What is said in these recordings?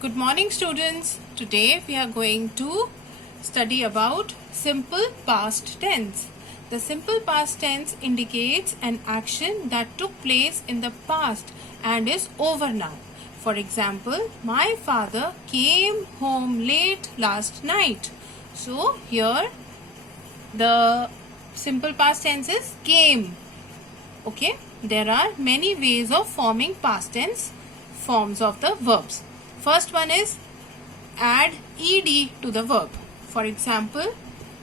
Good morning, students. Today we are going to study about simple past tense. The simple past tense indicates an action that took place in the past and is over now. For example, my father came home late last night. So here the simple past tense is came. Okay, there are many ways of forming past tense forms of the verbs. First one is add ed to the verb. For example,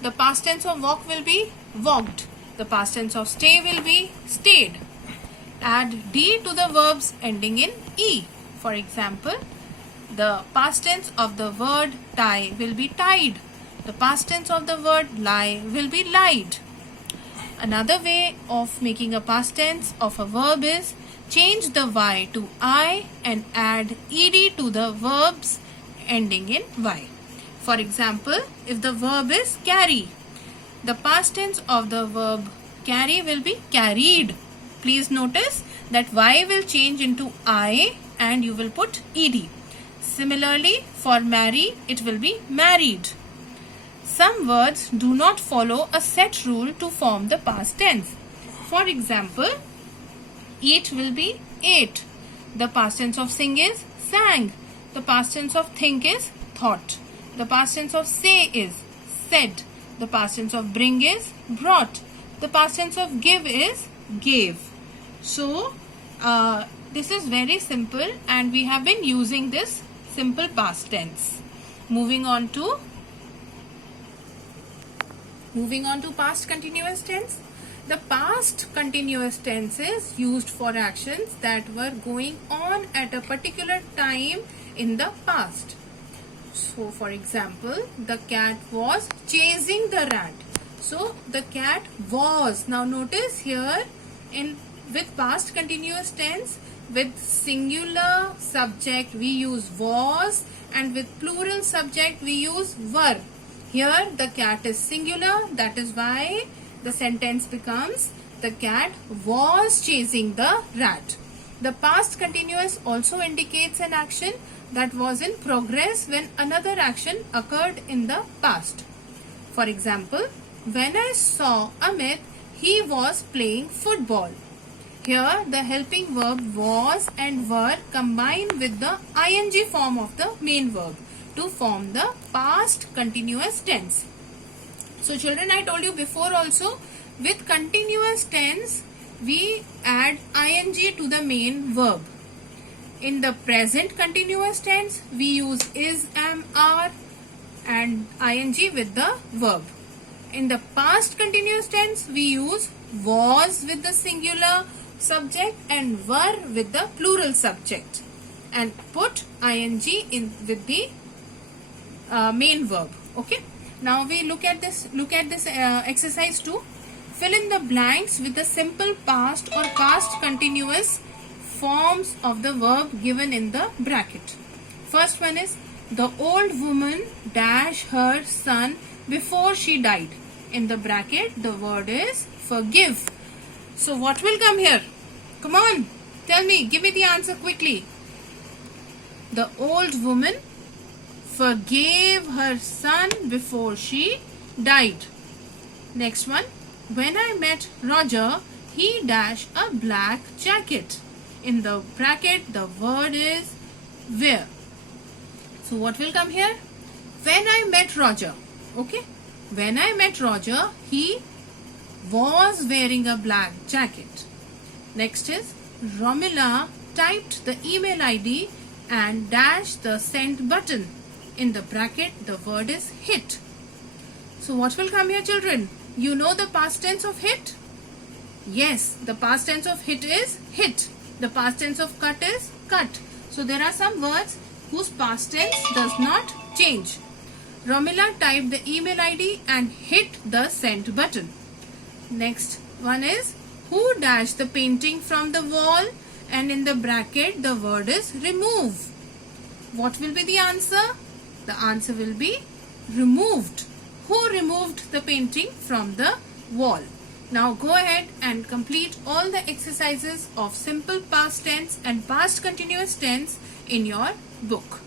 the past tense of walk will be walked. The past tense of stay will be stayed. Add d to the verbs ending in e. For example, the past tense of the word tie will be tied. The past tense of the word lie will be lied. Another way of making a past tense of a verb is change the y to I and add ed to the verbs ending in y. For example, if the verb is carry, the past tense of the verb carry will be carried. Please notice that y will change into I and you will put ed. Similarly, for marry, it will be married. Some words do not follow a set rule to form the past tense. For example, eat will be ate. The past tense of sing is sang. The past tense of think is thought. The past tense of say is said. The past tense of bring is brought. The past tense of give is gave. So, this is very simple and we have been using this simple past tense. Moving on to past continuous tense. The past continuous tense is used for actions that were going on at a particular time in the past. So, for example, the cat was chasing the rat. So, the cat was. Now, notice here with past continuous tense, with singular subject we use was and with plural subject we use were. Here the cat is singular, that is why the sentence becomes the cat was chasing the rat. The past continuous also indicates an action that was in progress when another action occurred in the past. For example, when I saw Amit, he was playing football. Here the helping verb was and were combined with the ing form of the main verb to form the past continuous tense. So children, I told you before also, with continuous tense, we add ing to the main verb. In the present continuous tense, we use is, am, are and ing with the verb. In the past continuous tense, we use was with the singular subject and were with the plural subject and put ing in with the main verb. Okay. Now we look at this exercise 2. Fill in the blanks with the simple past or past continuous forms of the verb given in the bracket. First one is the old woman dash her son before she died. In the bracket the word is forgive. So what will come here? Come on, tell me, give me the answer quickly. The old woman forgave her son before she died. Next one. When I met Roger, he dashed a black jacket. In the bracket, the word is wear. So what will come here? When I met Roger. Okay. When I met Roger, he was wearing a black jacket. Next is Romila typed the email ID and dashed the send button. In the bracket, the word is hit. So what will come here, children? You know the past tense of hit? Yes, the past tense of hit is hit. The past tense of cut is cut. So there are some words whose past tense does not change. Romila typed the email ID and hit the send button. Next one is who dashed the painting from the wall, and in the bracket the word is remove. What will be the answer? The answer will be removed. Who removed the painting from the wall? Now go ahead and complete all the exercises of simple past tense and past continuous tense in your book.